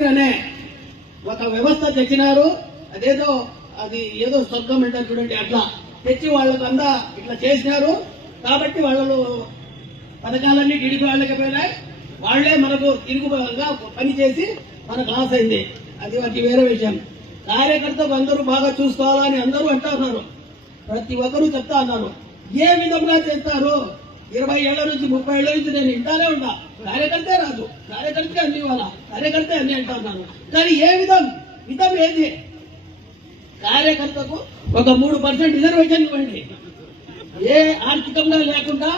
అనే ఒక వ్యవస్థ తెచ్చినారు. అదేదో అది ఏదో స్వర్గం అంటారు చూడండి అట్లా. తెచ్చి వాళ్ళకు ఇట్లా చేసినారు. కాబట్టి వాళ్ళు పథకాలన్నీ టీడీపీ వాళ్ళకి పోయినాయి. వాళ్ళే మనకు తిరుగు పని చేసి మనకు లాస్ అయింది. అది వాటి వేరే విషయం. కార్యకర్తకు అందరూ బాగా చూసుకోవాలని అందరూ అంటా ఉన్నారు. ప్రతి ఒక్కరూ చెప్తా ఉన్నారు. ఏ విధంగా చేస్తారు? ఇరవై ఏళ్ళ నుంచి ముప్పై ఏళ్ళ నుంచి నేను ఇంటానే ఉంటా. కార్యకర్తే రాదు కార్యకర్తే అన్ని ఇవ్వాలా కార్యకర్తే అన్ని అంటున్నాను కానీ ఏ విధం? విధం ఏది? కార్యకర్తకు ఒక మూడు పర్సెంట్ రిజర్వేషన్ ఇవ్వండి. ఏ ఆర్థికంగా లేకుండా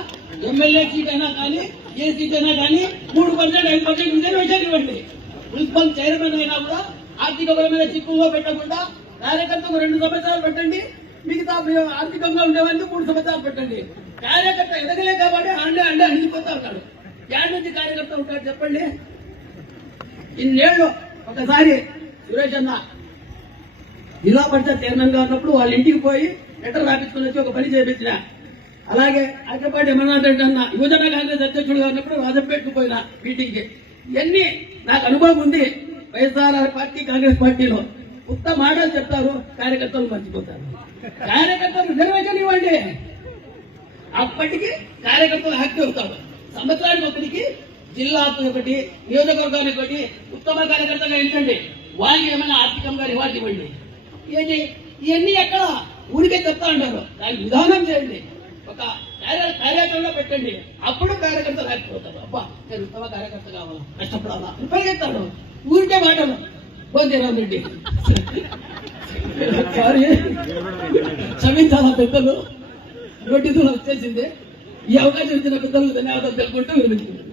ఎమ్మెల్యే సీట్ అయినా కానీ ఏ సీట్ అయినా కానీ మూడు పర్సెంట్ ఐదు పర్సెంట్ రిజర్వేషన్ ఇవ్వండి. మున్సిపల్ చైర్మన్ అయినా కూడా ఆర్థికపరమైన చిక్కుగా పెట్టకుండా కార్యకర్తకు రెండు సంవత్సరాలు పెట్టండి. మిగతా ఆర్థికంగా ఉండేవాళ్ళు మూడు సంవత్సరాలు పెట్టండి. కార్యకర్త ఎదగలే కాబట్టి అండే అండే అణిగిపోతా ఉన్నాడు. యాడ్ నుంచి కార్యకర్త ఉంటాడు చెప్పండి. ఇన్నేళ్ళు ఒకసారి సురేష్ అన్న జిల్లా పరిషత్ చైర్మన్గా ఉన్నప్పుడు వాళ్ళ ఇంటికి పోయి లెటర్ రాపించుకుని వచ్చి ఒక పని చేపించిన. అలాగే అక్కపాటి అమర్నాథ్ రెడ్డి అన్న యువజన కాంగ్రెస్ అధ్యక్షుడుగా ఉన్నప్పుడు రాజంపేటకు పోయిన మీటింగ్కి ఇవన్నీ నాకు అనుభవం ఉంది వైఎస్ఆర్ పార్టీ కాంగ్రెస్ పార్టీలో. ఉత్త మాటలు చెప్తారు కార్యకర్తలు మర్చిపోతారు. కార్యకర్తలు రిజర్వేషన్ ఇవ్వండి అప్పటికి కార్యకర్తలు యాక్టివ్ అవుతారు. సంవత్సరానికి ఒకటికి జిల్లాకు ఒకటి నియోజకవర్గానికి ఒకటి ఉత్తమ కార్యకర్తగా ఎంచండి. వారికి ఏమైనా ఆర్థికంగా రివార్డు ఇవ్వండి. ఏంటి? ఇవన్నీ ఎక్కడ? ఊరికే చెప్తా ఉంటారు దానికి విధానం చేయండి. ఒక కార్య కార్యాచరణ పెట్టండి. అప్పుడు కార్యకర్తలు యాక్టివ్ అవుతారు. అబ్బా నేను ఉత్తమ కార్యకర్త కావాలా? కష్టపడాలా? ఉపయోగిస్తాడు ఊరికే మాటలు. బోధేరామ్ రెడ్డి సారీ. క్షమించాలా పెద్దలు? నోటీసులు వచ్చేసింది ఈ అవకాశం ఇచ్చిన పెద్దలకు ధన్యవాదాలు తెలుపుకుంటూ విరమించుకుంటున్నాను